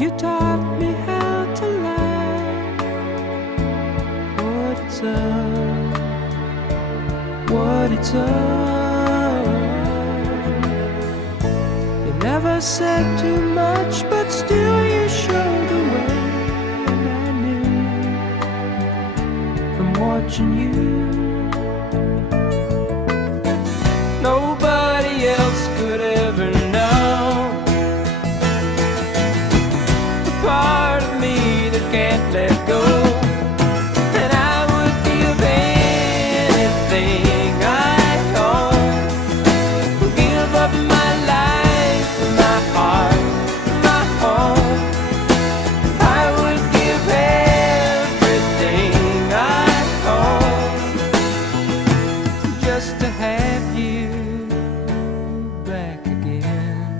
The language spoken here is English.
You taught me how to love. What it's up. You never said too much, but still you showed the way. And I knew from watching you